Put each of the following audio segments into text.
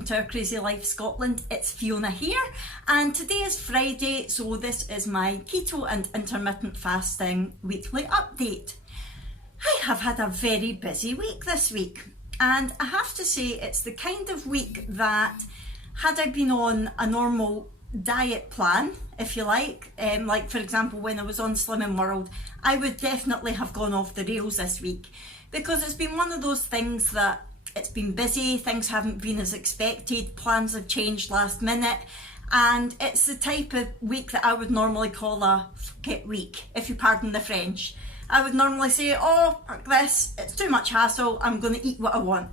welcome to Our Crazy Life Scotland. It's Fiona here, and today is Friday, so this is my keto and intermittent fasting weekly update. I have had a very busy week this week, and I have to say it's the kind of week that, had I been on a normal diet plan, if you like for example when I was on Slimming World, I would definitely have gone off the rails this week, because it's been one of those things that it's been busy, things haven't been as expected, plans have changed last minute, and it's the type of week that I would normally call a fuck it week, if you pardon the French. I would normally say, oh, fuck this, it's too much hassle, I'm going to eat what I want.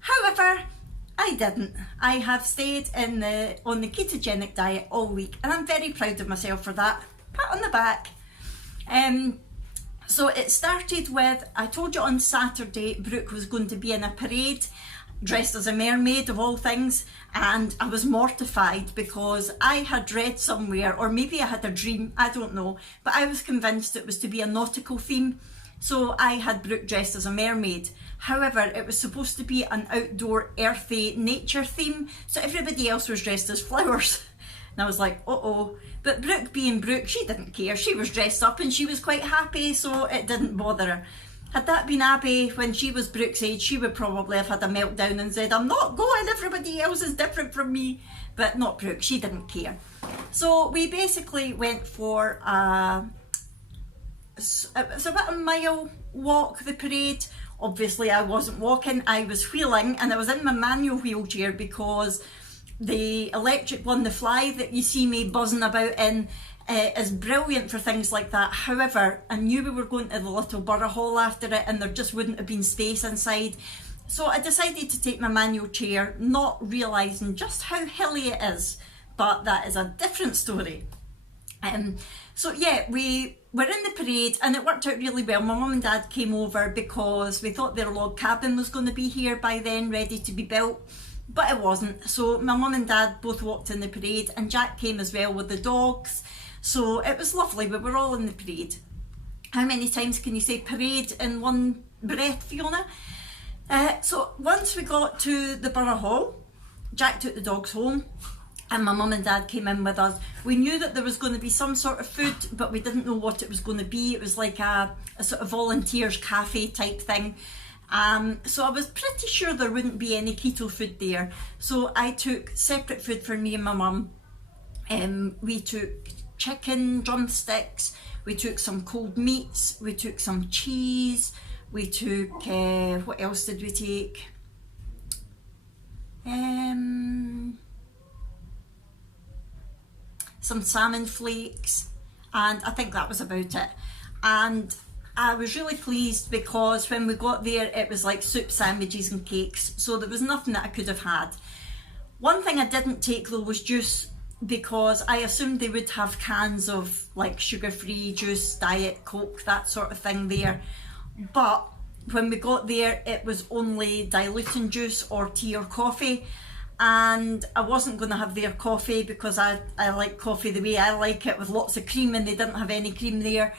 However, I didn't. I have stayed on the ketogenic diet all week, and I'm very proud of myself for that. Pat on the back. So it started with, I told you on Saturday, Brooke was going to be in a parade, dressed as a mermaid of all things, and I was mortified because I had read somewhere, or maybe I had a dream, I don't know, but I was convinced it was to be a nautical theme. So I had Brooke dressed as a mermaid. However, it was supposed to be an outdoor earthy nature theme, so everybody else was dressed as flowers. And I was like, uh-oh. But Brooke being Brooke, she didn't care. She was dressed up and she was quite happy, so it didn't bother her. Had that been Abby, when she was Brooke's age, she would probably have had a meltdown and said, I'm not going, everybody else is different from me. But not Brooke, she didn't care. So we basically went for it was about a mile walk, the parade. Obviously I wasn't walking, I was wheeling, and I was in my manual wheelchair because the electric one, the Fly that you see me buzzing about in, is brilliant for things like that. However, I knew we were going to the little borough hall after it and there just wouldn't have been space inside. So I decided to take my manual chair, not realising just how hilly it is, but that is a different story. So yeah, we were in the parade and it worked out really well. My mum and dad came over because we thought their log cabin was going to be here by then, ready to be built, but it wasn't. So my mum and dad both walked in the parade, and Jack came as well with the dogs. So it was lovely, we were all in the parade. How many times can you say parade in one breath, Fiona? So once we got to the borough hall, Jack took the dogs home, and my mum and dad came in with us. We knew that there was going to be some sort of food, but we didn't know what it was going to be. It was like a sort of volunteers cafe type thing. So I was pretty sure there wouldn't be any keto food there. So I took separate food for me and my mum. We took chicken drumsticks, we took some cold meats, we took some cheese, we took, what else did we take? Some salmon flakes, and I think that was about it. And I was really pleased because when we got there it was like soup, sandwiches and cakes, so there was nothing that I could have had. One thing I didn't take though was juice, because I assumed they would have cans of like sugar-free juice, diet coke, that sort of thing there, but when we got there it was only diluting juice or tea or coffee, and I wasn't going to have their coffee because I like coffee the way I like it, with lots of cream, and they didn't have any cream there.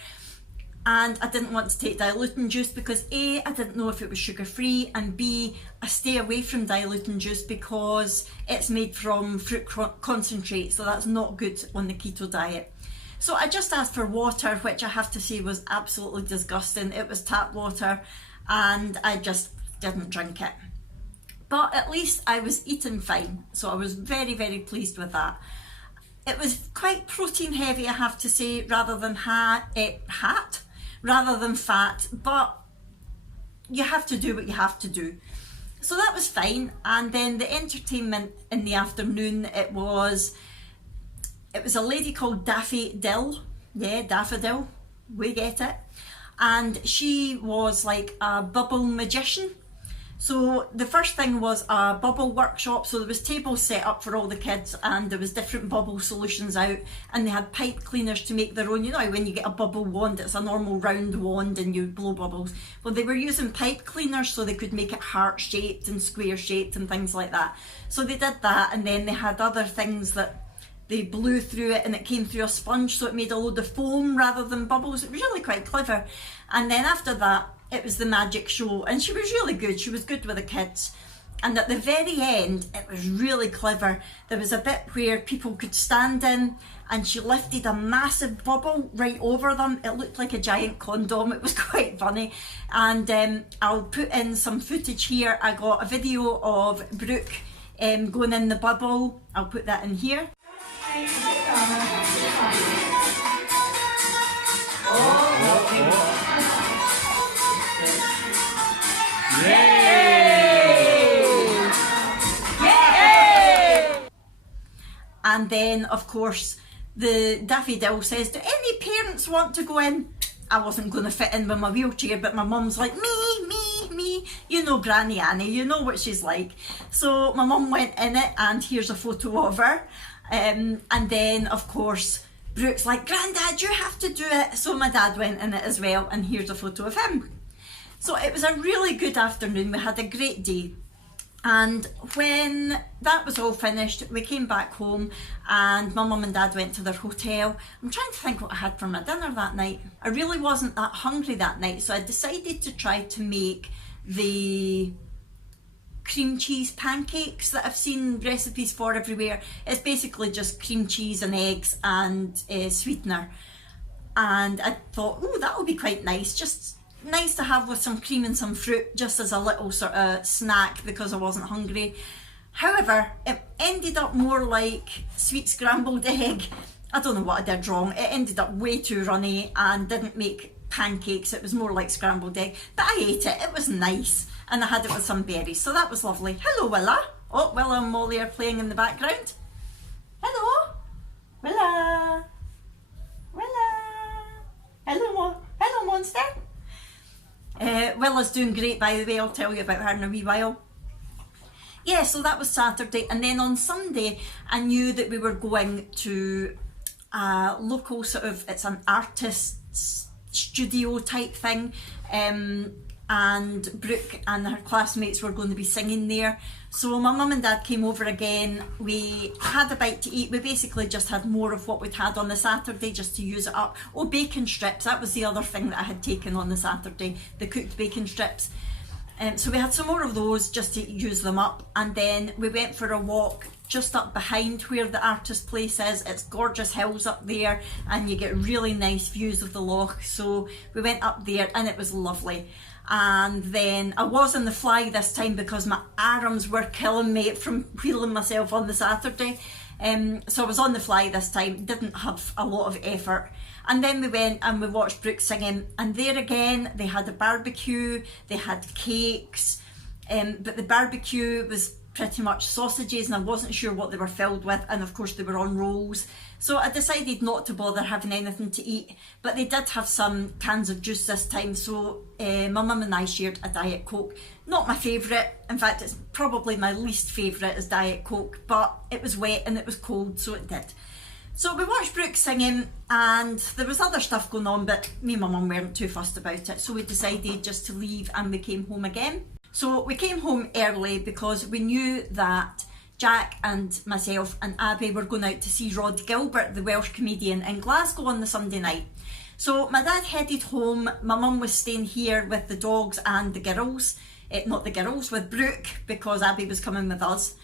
And I didn't want to take diluting juice because A, I didn't know if it was sugar free, and B, I stay away from diluting juice because it's made from fruit concentrate, so that's not good on the keto diet. So I just asked for water, which I have to say was absolutely disgusting. It was tap water and I just didn't drink it. But at least I was eating fine, so I was very, very pleased with that. It was quite protein heavy, I have to say, rather than fat, but you have to do what you have to do. So that was fine. And then the entertainment in the afternoon, it was a lady called Daffodil. Yeah, Daffodil, we get it. And she was like a bubble magician. So the first thing was a bubble workshop, so there was tables set up for all the kids and there was different bubble solutions out, and they had pipe cleaners to make their own. You know when you get a bubble wand, it's a normal round wand and you blow bubbles. Well, they were using pipe cleaners so they could make it heart shaped and square shaped and things like that. So they did that, and then they had other things that they blew through it and it came through a sponge, so it made a load of foam rather than bubbles. It was really quite clever. And then after that, it was the magic show, and she was really good. She was good with the kids. And at the very end, it was really clever. There was a bit where people could stand in, and she lifted a massive bubble right over them. It looked like a giant condom. It was quite funny. And I'll put in some footage here. I got a video of Brooke going in the bubble. I'll put that in here. And then, of course, the daffodil says, do any parents want to go in? I wasn't going to fit in with my wheelchair, but my mum's like, me. You know Granny Annie, you know what she's like. So my mum went in it, and here's a photo of her. And then, of course, Brooke's like, Grandad, you have to do it. So my dad went in it as well, and here's a photo of him. So it was a really good afternoon. We had a great day. And when that was all finished, we came back home, and my mum and dad went to their hotel. I'm trying to think what I had for my dinner that night. I really wasn't that hungry that night, so I decided to try to make the cream cheese pancakes that I've seen recipes for everywhere. It's basically just cream cheese and eggs and sweetener. And I thought, oh, that would be quite nice. Just nice to have with some cream and some fruit, just as a little sort of snack because I wasn't hungry. However, it ended up more like sweet scrambled egg. I don't know what I did wrong. It ended up way too runny and didn't make pancakes. It was more like scrambled egg, but I ate it. It was nice, and I had it with some berries, so that was lovely. Hello, Willa. Oh, Willa and Molly are playing in the background. Hello, Willa. Hello, monster. Willa's doing great, by the way. I'll tell you about her in a wee while. Yeah, so that was Saturday, and then on Sunday I knew that we were going to a local sort of, it's an artist's studio type thing, and Brooke and her classmates were going to be singing there. So my mum and dad came over again. We had a bite to eat. We basically just had more of what we'd had on the Saturday just to use it up. Oh, bacon strips, that was the other thing that I had taken on the Saturday, the cooked bacon strips. So we had some more of those just to use them up, and then we went for a walk just up behind where the artist place is. It's gorgeous hills up there, and you get really nice views of the loch. So we went up there, and it was lovely. And then I was on the fly this time because my arms were killing me from wheeling myself on the Saturday. So I was on the fly this time, didn't have a lot of effort. And then we went and we watched Brooke singing, and there again they had a barbecue, they had cakes, but the barbecue was pretty much sausages, and I wasn't sure what they were filled with, and of course they were on rolls. So I decided not to bother having anything to eat, but they did have some cans of juice this time, so my mum and I shared a Diet Coke. Not my favourite, in fact it's probably my least favourite is Diet Coke, but it was wet and it was cold, so it did. So we watched Brooke singing, and there was other stuff going on, but me and my mum weren't too fussed about it, so we decided just to leave and we came home again. So we came home early because we knew that Jack and myself and Abby were going out to see Rod Gilbert, the Welsh comedian, in Glasgow on the Sunday night. So my dad headed home, my mum was staying here with the dogs and the girls, not the girls, with Brooke, because Abby was coming with us.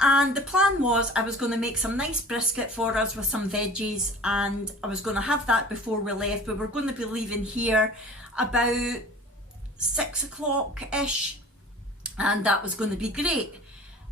And the plan was I was going to make some nice brisket for us with some veggies, and I was going to have that before we left. We were going to be leaving here about 6 o'clock-ish, and that was going to be great.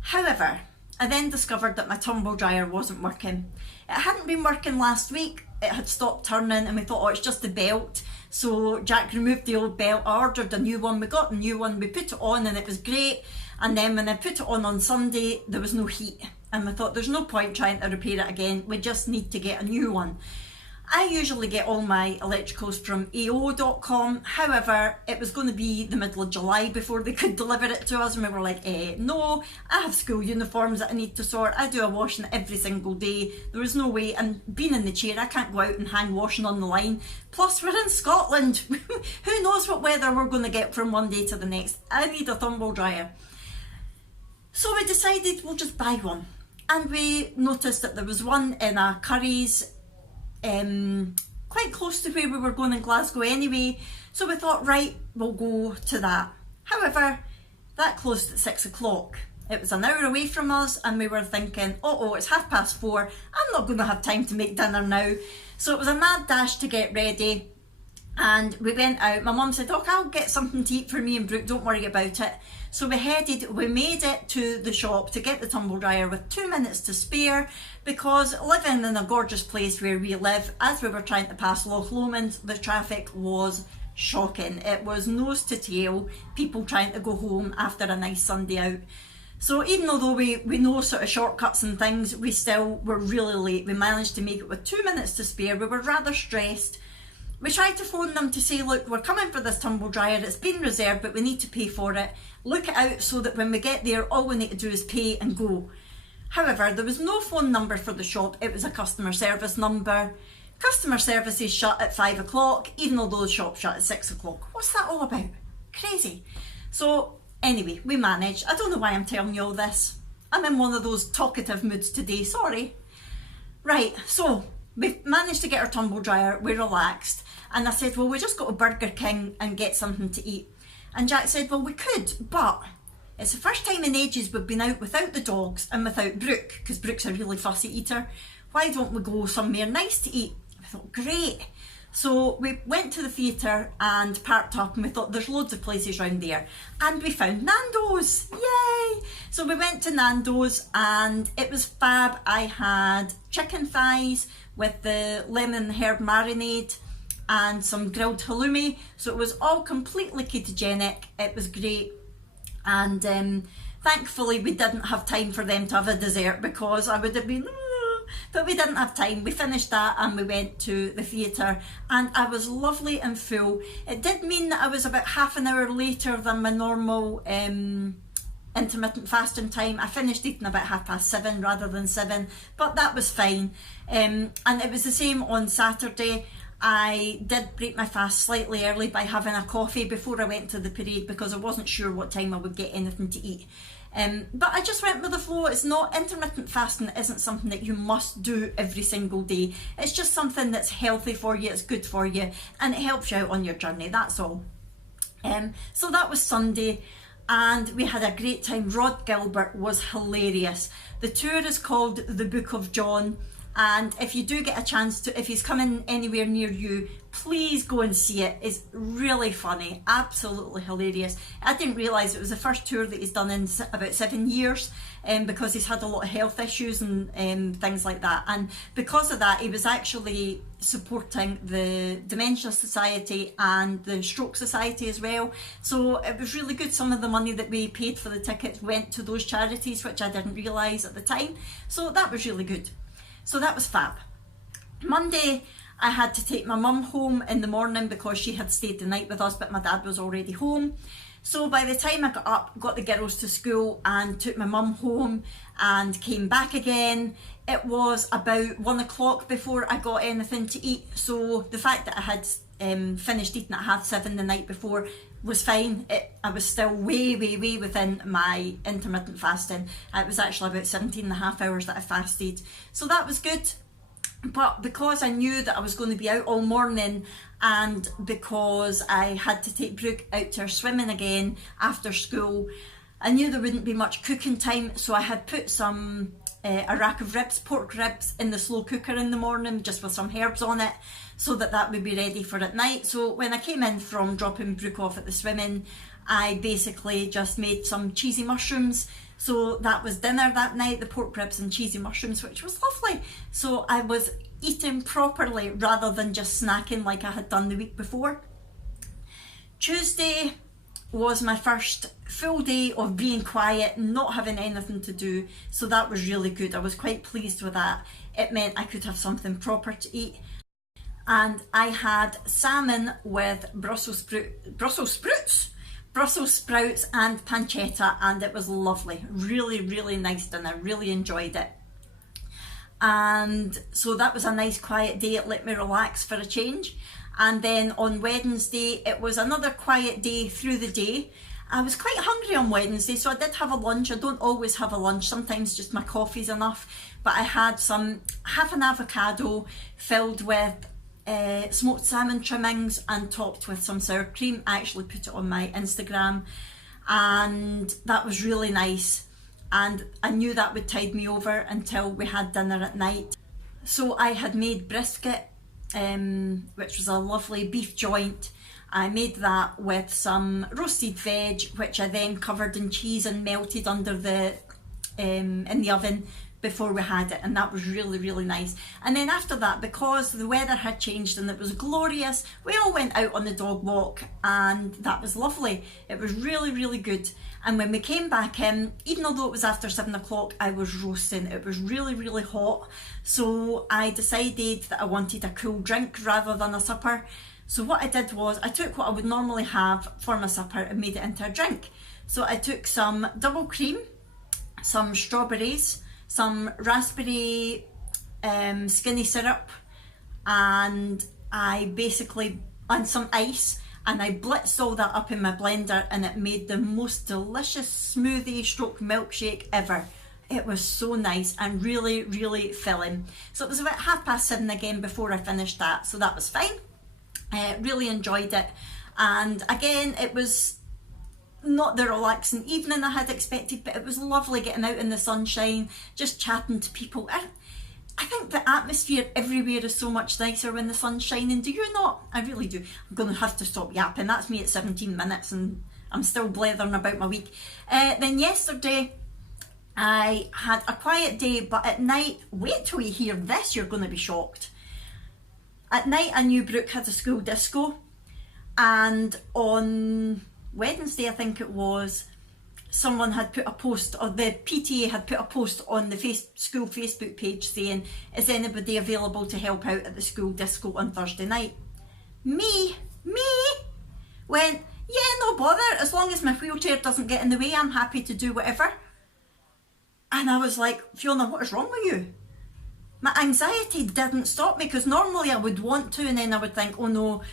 However, I then discovered that my tumble dryer wasn't working. It hadn't been working last week, it had stopped turning, and we thought, oh, it's just the belt. So Jack removed the old belt, I ordered a new one, we got a new one, we put it on and it was great. And then when I put it on Sunday, there was no heat. And we thought, there's no point trying to repair it again, we just need to get a new one. I usually get all my electricals from AO.com, however, it was going to be the middle of July before they could deliver it to us, and we were like, no, I have school uniforms that I need to sort, I do a washing every single day, there was no way, and being in the chair, I can't go out and hang washing on the line, plus we're in Scotland, who knows what weather we're going to get from one day to the next. I need a tumble dryer. So we decided we'll just buy one, and we noticed that there was one in a Curry's, quite close to where we were going in Glasgow anyway, so we thought, right, we'll go to that. However, That closed at 6 o'clock. It was an hour away from us and we were thinking, oh, it's 4:30. I'm not going to have time to make dinner now. So it was a mad dash to get ready. And we went out. My mum said, oh, I'll get something to eat for me and Brooke, don't worry about it. So we made it to the shop to get the tumble dryer with 2 minutes to spare, because living in a gorgeous place where we live, as we were trying to pass Loch Lomond, the traffic was shocking. It was nose to tail, people trying to go home after a nice Sunday out. So even though we know sort of shortcuts and things, we still were really late. We managed to make it with 2 minutes to spare. We were rather stressed. We tried to phone them to say, look, we're coming for this tumble dryer, it's been reserved, but we need to pay for it. Look it out so that when we get there, all we need to do is pay and go. However, there was no phone number for the shop, it was a customer service number. Customer service is shut at 5 o'clock, even though the shop shut at 6 o'clock. What's that all about? Crazy. So anyway, we managed. I don't know why I'm telling you all this. I'm in one of those talkative moods today, sorry. Right, so we managed to get our tumble dryer, we're relaxed. And I said, well, we just go to Burger King and get something to eat. And Jack said, well, we could, but it's the first time in ages we've been out without the dogs and without Brooke, because Brooke's a really fussy eater. Why don't we go somewhere nice to eat? I thought, great. So we went to the theatre and parked up, and we thought there's loads of places around there. And we found Nando's, yay! So we went to Nando's and it was fab. I had chicken thighs with the lemon herb marinade and some grilled halloumi. So it was all completely ketogenic. It was great. And thankfully we didn't have time for them to have a dessert, because I would have been, but we didn't have time. We finished that and we went to the theatre, and I was lovely and full. It did mean that I was about half an hour later than my normal intermittent fasting time. I finished eating about 7:30 rather than 7, but that was fine. And it was the same on Saturday. I did break my fast slightly early by having a coffee before I went to the parade, because I wasn't sure what time I would get anything to eat. But I just went with the flow. It's not, intermittent fasting isn't something that you must do every single day. It's just something that's healthy for you, it's good for you, and it helps you out on your journey, that's all. So that was Sunday, and we had a great time. Rod Gilbert was hilarious. The tour is called The Book of John. And if you do get a chance to, if he's coming anywhere near you, please go and see it. It's really funny, absolutely hilarious. I didn't realise it was the first tour that he's done in about 7 years, because he's had a lot of health issues and things like that. And because of that, he was actually supporting the Dementia Society and the Stroke Society as well. So it was really good. Some of the money that we paid for the tickets went to those charities, which I didn't realise at the time. So that was really good. So that was fab. Monday, I had to take my mum home in the morning because she had stayed the night with us, but my dad was already home. So by the time I got up, got the girls to school and took my mum home and came back again, it was about 1 o'clock before I got anything to eat. So the fact that I had finished eating at 7:30 the night before was fine. I was still way within my intermittent fasting. It was actually about 17.5 hours that I fasted. So that was good. But because I knew that I was going to be out all morning, and because I had to take Brooke out to her swimming again after school, I knew there wouldn't be much cooking time. So I had put some a rack of ribs, pork ribs, in the slow cooker in the morning, just with some herbs on it, so that would be ready for at night. So when I came in from dropping Brooke off at the swimming, I basically just made some cheesy mushrooms. So that was dinner that night, the pork ribs and cheesy mushrooms, which was lovely. So I was eating properly rather than just snacking like I had done the week before. Tuesday was my first full day of being quiet, not having anything to do. So that was really good. I was quite pleased with that. It meant I could have something proper to eat. And I had salmon with Brussels sprouts and pancetta, and it was lovely. Really nice dinner, really enjoyed it. And so that was a nice quiet day. It let me relax for a change. And then on Wednesday, it was another quiet day through the day. I was quite hungry on Wednesday, so I did have a lunch. I don't always have a lunch, sometimes just my coffee's enough. But I had half an avocado filled with smoked salmon trimmings and topped with some sour cream. I actually put it on my Instagram. and that was really nice. And I knew that would tide me over until we had dinner at night. So I had made brisket, which was a lovely beef joint. I made that with some roasted veg, which I then covered in cheese and melted under the in the oven before we had it, and that was really, really nice. And then after that, because the weather had changed and it was glorious, we all went out on the dog walk, and that was lovely. It was really, really good. And when we came back in, even though it was after 7 o'clock, I was roasting. It was really, really hot. So I decided that I wanted a cool drink rather than a supper. So what I did was I took what I would normally have for my supper and made it into a drink. So I took some double cream, some strawberries, some raspberry skinny syrup, and and some ice, and I blitzed all that up in my blender, and it made the most delicious smoothie stroke milkshake ever. It was so nice and really, really filling. So it was about 7:30 again before I finished that, so that was fine. Really enjoyed it, and again, it was not the relaxing evening I had expected, but it was lovely getting out in the sunshine, just chatting to people. I think the atmosphere everywhere is so much nicer when the sun's shining. Do you not? I really do. I'm going to have to stop yapping. That's me at 17 minutes and I'm still blethering about my week. Then yesterday I had a quiet day, but at night, wait till you hear this, you're going to be shocked. At night I knew Brooke had a school disco, and on Wednesday, I think it was, someone had put a post, or the PTA had put a post on the school Facebook page saying, is anybody available to help out at the school disco on Thursday night? Me went, yeah, no bother, as long as my wheelchair doesn't get in the way, I'm happy to do whatever. And I was like, Fiona, what is wrong with you? My anxiety didn't stop me, because normally I would want to, and then I would think, oh no,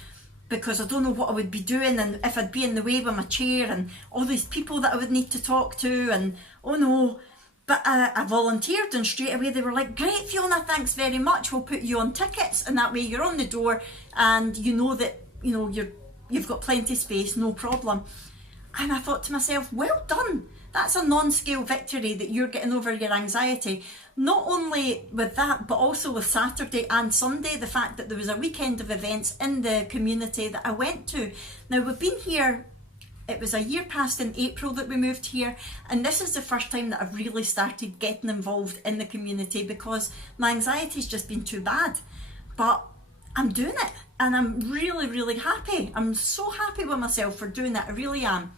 because I don't know what I would be doing, and if I'd be in the way with my chair and all these people that I would need to talk to, and oh no. But I volunteered, and straight away they were like, great Fiona, thanks very much, we'll put you on tickets, and that way you're on the door and you know that you've got plenty of space, no problem. And I thought to myself, well done, that's a non-scale victory, that you're getting over your anxiety. Not only with that, but also with Saturday and Sunday, the fact that there was a weekend of events in the community that I went to. Now, we've been here, it was a year past in April that we moved here, and this is the first time that I've really started getting involved in the community, because my anxiety's just been too bad. But I'm doing it, and I'm really, really happy. I'm so happy with myself for doing it, I really am.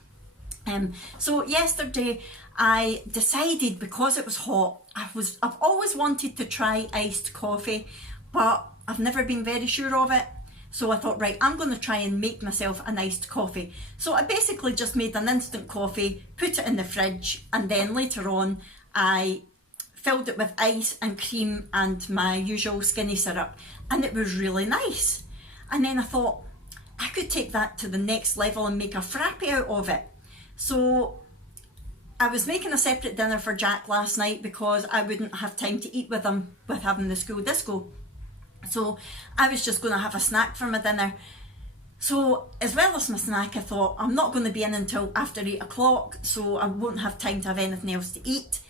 So yesterday I decided, because it was hot, I've always wanted to try iced coffee, but I've never been very sure of it. So I thought, right, I'm going to try and make myself an iced coffee. So I basically just made an instant coffee, put it in the fridge, and then later on I filled it with ice and cream and my usual skinny syrup, and it was really nice. And then I thought I could take that to the next level and make a frappe out of it. So I was making a separate dinner for Jack last night, because I wouldn't have time to eat with him with having the school disco. So I was just going to have a snack for my dinner. So as well as my snack, I thought I'm not going to be in until after 8 o'clock, so I won't have time to have anything else to eat.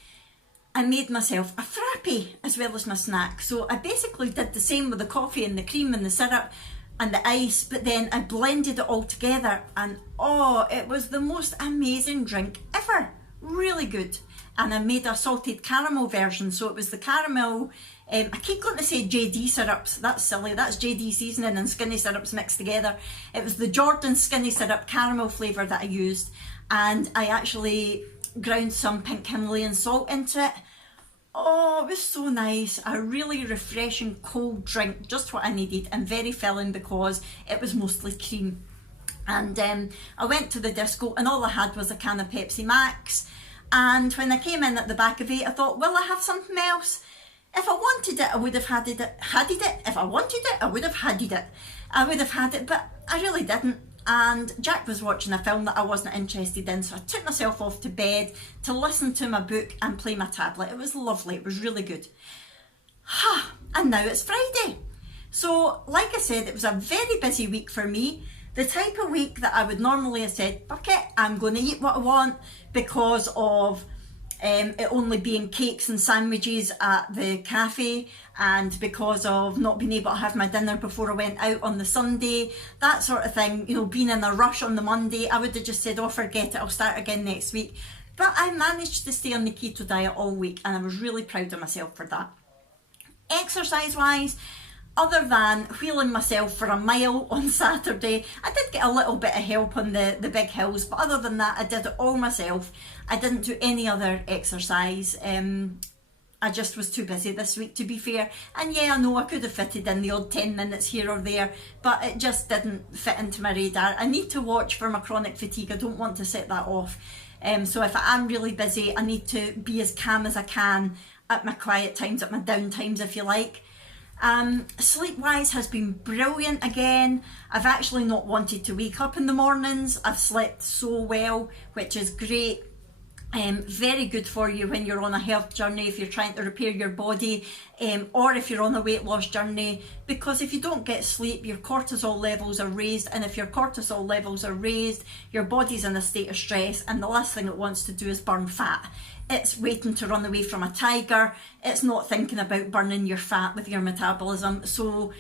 I made myself a frappe as well as my snack. So I basically did the same with the coffee and the cream and the syrup and the ice, but then I blended it all together, and oh, it was the most amazing drink ever. Really good. And I made a salted caramel version, so it was the caramel, I keep going to say JD syrups, that's silly, that's JD seasoning and skinny syrups mixed together. It was the Jordan skinny syrup caramel flavour that I used, and I actually ground some pink Himalayan salt into it. Oh, it was so nice. A really refreshing cold drink, just what I needed, and very filling because it was mostly cream. And I went to the disco, and all I had was a can of Pepsi Max. And when I came in at the back of 8, I thought, will I have something else? If I wanted it, I would have had it. If I wanted it, I would have had it. I would have had it, but I really didn't. And Jack was watching a film that I wasn't interested in, so I took myself off to bed to listen to my book and play my tablet. It was lovely, it was really good. And now it's Friday. So like I said, it was a very busy week for me. the type of week that I would normally have said, fuck it, I'm going to eat what I want because of it only being cakes and sandwiches at the cafe, and because of not being able to have my dinner before I went out on the Sunday, that sort of thing, you know, being in a rush on the Monday, I would have just said, oh, forget it, I'll start again next week. But I managed to stay on the keto diet all week, and I was really proud of myself for that. Exercise wise, other than wheeling myself for a mile on Saturday, I did get a little bit of help on the big hills, but other than that, I did it all myself. I didn't do any other exercise. I just was too busy this week, to be fair. And yeah, I know I could have fitted in the odd 10 minutes here or there, but it just didn't fit into my radar. I need to watch for my chronic fatigue. I don't want to set that off. So if I am really busy, I need to be as calm as I can at my quiet times, at my down times, if you like. Sleep wise has been brilliant again. I've actually not wanted to wake up in the mornings. I've slept so well, which is great. Very good for you when you're on a health journey, if you're trying to repair your body, or if you're on a weight loss journey, because if you don't get sleep, your cortisol levels are raised, and if your cortisol levels are raised, your body's in a state of stress, and the last thing it wants to do is burn fat. It's waiting to run away from a tiger. It's not thinking about burning your fat with your metabolism. So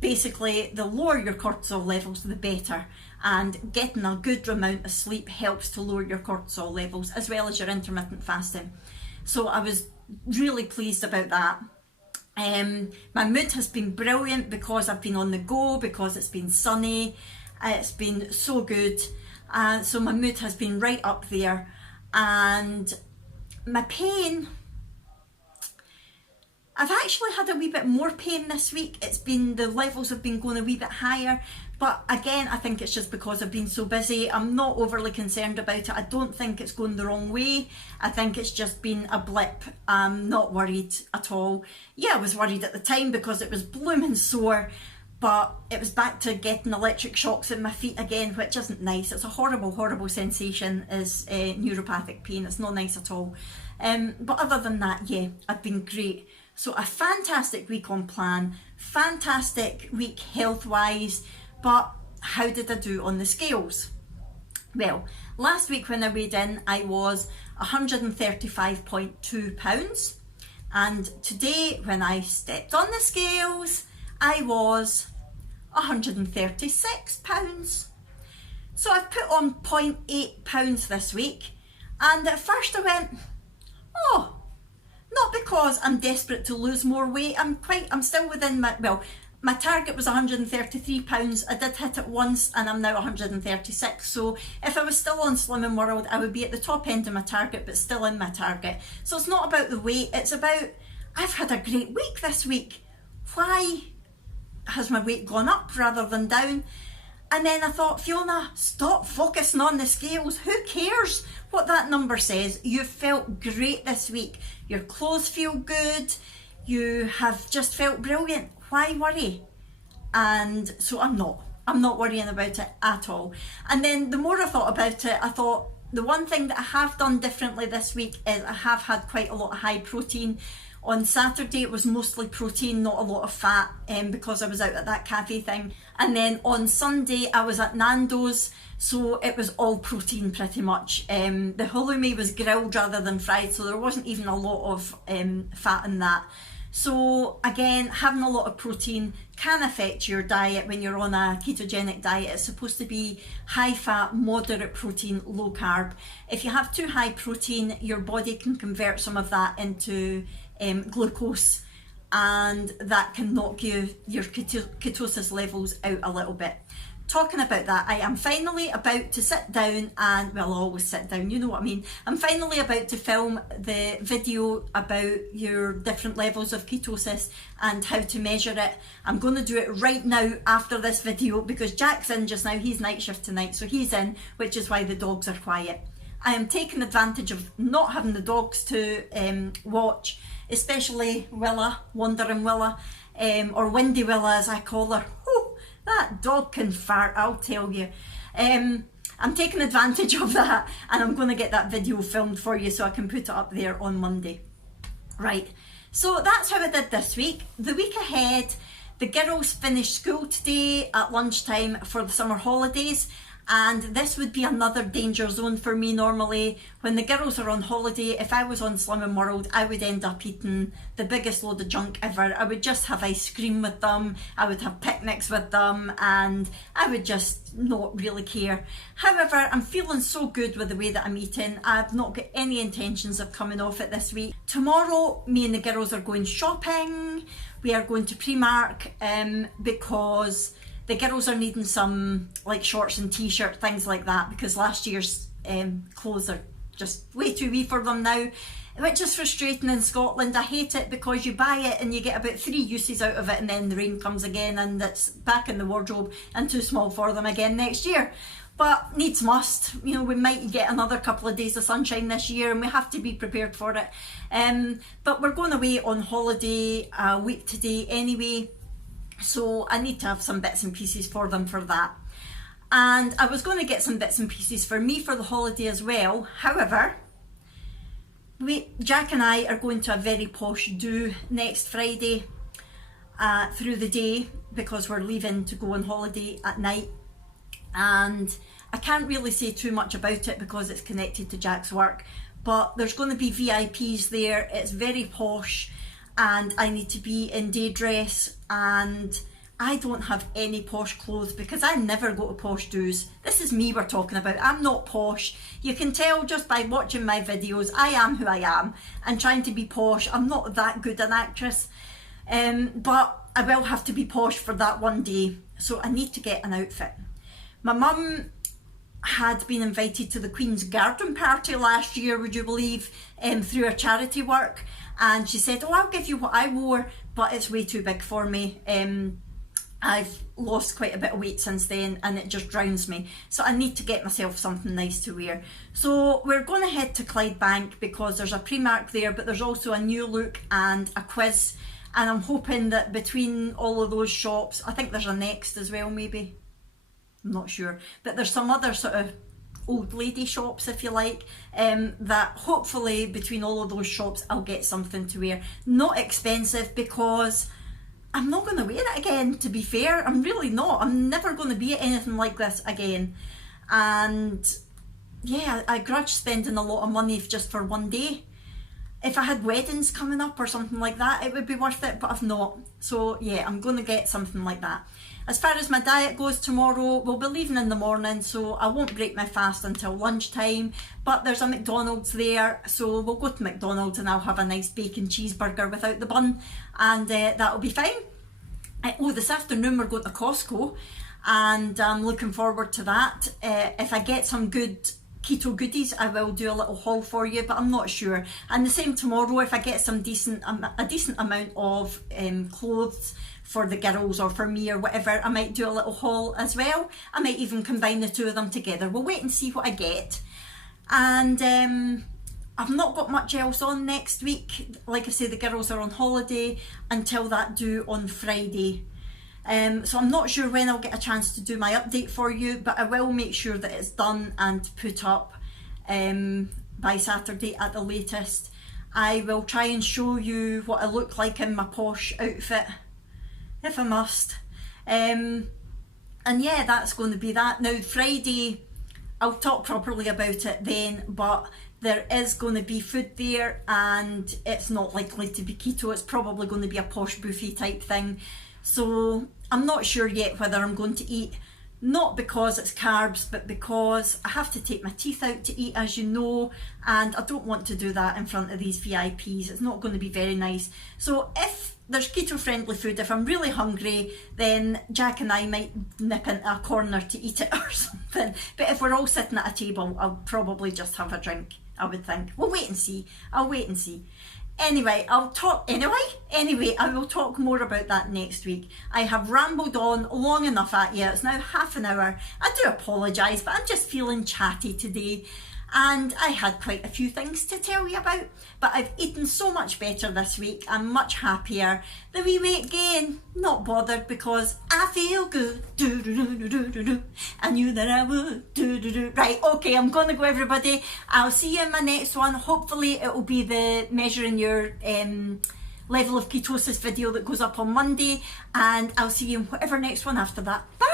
basically, the lower your cortisol levels, the better. And getting a good amount of sleep helps to lower your cortisol levels, as well as your intermittent fasting. So I was really pleased about that. My mood has been brilliant because I've been on the go, because it's been sunny. It's been so good. So my mood has been right up there. And my pain, I've actually had a wee bit more pain this week. The levels have been going a wee bit higher, but again, I think it's just because I've been so busy. I'm not overly concerned about it. I don't think it's going the wrong way. I think it's just been a blip. I'm not worried at all. Yeah, I was worried at the time because it was blooming sore, but it was back to getting electric shocks in my feet again, which isn't nice. It's a horrible, horrible sensation, is neuropathic pain. It's not nice at all. But other than that, yeah, I've been great. So a fantastic week on plan, fantastic week health-wise, but how did I do on the scales? Well, last week when I weighed in, I was 135.2 pounds. And today, when I stepped on the scales, I was 136 pounds. So I've put on 0.8 pounds this week. And at first I went, oh, not because I'm desperate to lose more weight. I'm still within my target was 133 pounds. I did hit it once and I'm now 136. So if I was still on Slimming World, I would be at the top end of my target, but still in my target. So it's not about the weight. It's about, I've had a great week this week. Why has my weight gone up rather than down? And then I thought, Fiona, stop focusing on the scales. Who cares what that number says? You felt great this week. Your clothes feel good. You have just felt brilliant. Why worry? And so I'm not worrying about it at all. And then the more I thought about it, I thought the one thing that I have done differently this week is I have had quite a lot of high protein. On Saturday it was mostly protein, not a lot of fat, because I was out at that cafe thing. And then on Sunday I was at Nando's, so it was all protein pretty much. The halloumi was grilled rather than fried, so there wasn't even a lot of fat in that. So again, having a lot of protein can affect your diet when you're on a ketogenic diet. It's supposed to be high fat, moderate protein, low carb. If you have too high protein, your body can convert some of that into glucose, and that can knock your ketosis levels out a little bit. Talking about that, I am finally about to sit down and, well, I always sit down, you know what I mean. I'm finally about to film the video about your different levels of ketosis and how to measure it. I'm going to do it right now after this video because Jack's in just now. He's night shift tonight, so he's in, which is why the dogs are quiet. I am taking advantage of not having the dogs to watch, especially Willa, Wandering Willa, or Windy Willa as I call her. Whew, that dog can fart, I'll tell you. I'm taking advantage of that, and I'm going to get that video filmed for you so I can put it up there on Monday. Right, so that's how I did this week. The week ahead, The girls finish school today at lunchtime for the summer holidays, and this would be another danger zone for me normally. When the girls are on holiday, if I was on Slimming World, I would end up eating the biggest load of junk ever. I would just have ice cream with them, I would have picnics with them, and I would just not really care. However, I'm feeling so good with the way that I'm eating. I've not got any intentions of coming off it this week. Tomorrow, me and the girls are going shopping. We are going to Primark because the girls are needing some like shorts and t-shirt, things like that, because last year's clothes are just way too wee for them now, which is frustrating in Scotland. I hate it because you buy it and you get about 3 uses out of it, and then the rain comes again and it's back in the wardrobe and too small for them again next year. But needs must, you know, we might get another couple of days of sunshine this year and we have to be prepared for it. But we're going away on holiday a week today anyway, so I need to have some bits and pieces for them for that. And I was going to get some bits and pieces for me for the holiday as well. However, Jack and I are going to a very posh do next Friday through the day, because we're leaving to go on holiday at night. And I can't really say too much about it because it's connected to Jack's work, but there's going to be VIPs there. It's very posh and I need to be in day dress, and I don't have any posh clothes because I never go to posh do's. This is me we're talking about. I'm not posh. You can tell just by watching my videos. I am who I am and trying to be posh. I'm not that good an actress, but I will have to be posh for that one day, so I need to get an outfit. My mum had been invited to the Queen's Garden Party last year, would you believe, through her charity work, and she said, oh, I'll give you what I wore, but it's way too big for me. I've lost quite a bit of weight since then and it just drowns me, so I need to get myself something nice to wear. So we're going to head to Clydebank because there's a Primark there, but there's also a New Look and a Quiz, and I'm hoping that between all of those shops, I think there's a Next as well maybe, I'm not sure, but there's some other sort of old lady shops, if you like, that hopefully between all of those shops I'll get something to wear. Not expensive, because I'm not going to wear it again, to be fair. I'm really not. I'm never going to be at anything like this again. And yeah, I grudge spending a lot of money just for one day. If I had weddings coming up or something like that, it would be worth it, but I've not. So yeah, I'm going to get something like that. As far as my diet goes tomorrow, we'll be leaving in the morning, so I won't break my fast until lunchtime, but there's a McDonald's there, so we'll go to McDonald's and I'll have a nice bacon cheeseburger without the bun, and that'll be fine. Oh, this afternoon we're going to Costco, and I'm looking forward to that. If I get some good keto goodies, I will do a little haul for you, but I'm not sure. And the same tomorrow, if I get some a decent amount of clothes for the girls or for me or whatever, I might do a little haul as well. I might even combine the two of them together. We'll wait and see what I get. And I've not got much else on next week. Like I say, the girls are on holiday until that due on Friday. So I'm not sure when I'll get a chance to do my update for you, but I will make sure that it's done and put up by Saturday at the latest. I will try and show you what I look like in my posh outfit, if I must. And yeah, that's going to be that. Now Friday, I'll talk properly about it then, but there is going to be food there and it's not likely to be keto. It's probably going to be a posh buffet type thing. So I'm not sure yet whether I'm going to eat, not because it's carbs, but because I have to take my teeth out to eat, as you know, and I don't want to do that in front of these VIPs. It's not going to be very nice. So if there's keto friendly food, if I'm really hungry, then Jack and I might nip into a corner to eat it or something. But if we're all sitting at a table, I'll probably just have a drink, I would think. We'll wait and see. I'll wait and see. Anyway, I will talk more about that next week. I have rambled on long enough at you. It's now half an hour. I do apologise, but I'm just feeling chatty today. And I had quite a few things to tell you about, but I've eaten so much better this week. I'm much happier. The wee weight gain, not bothered because I feel good. I knew that I would. Right, okay, I'm gonna go, everybody. I'll see you in my next one. Hopefully it will be the measuring your level of ketosis video that goes up on Monday, and I'll see you in whatever next one after that. Bye.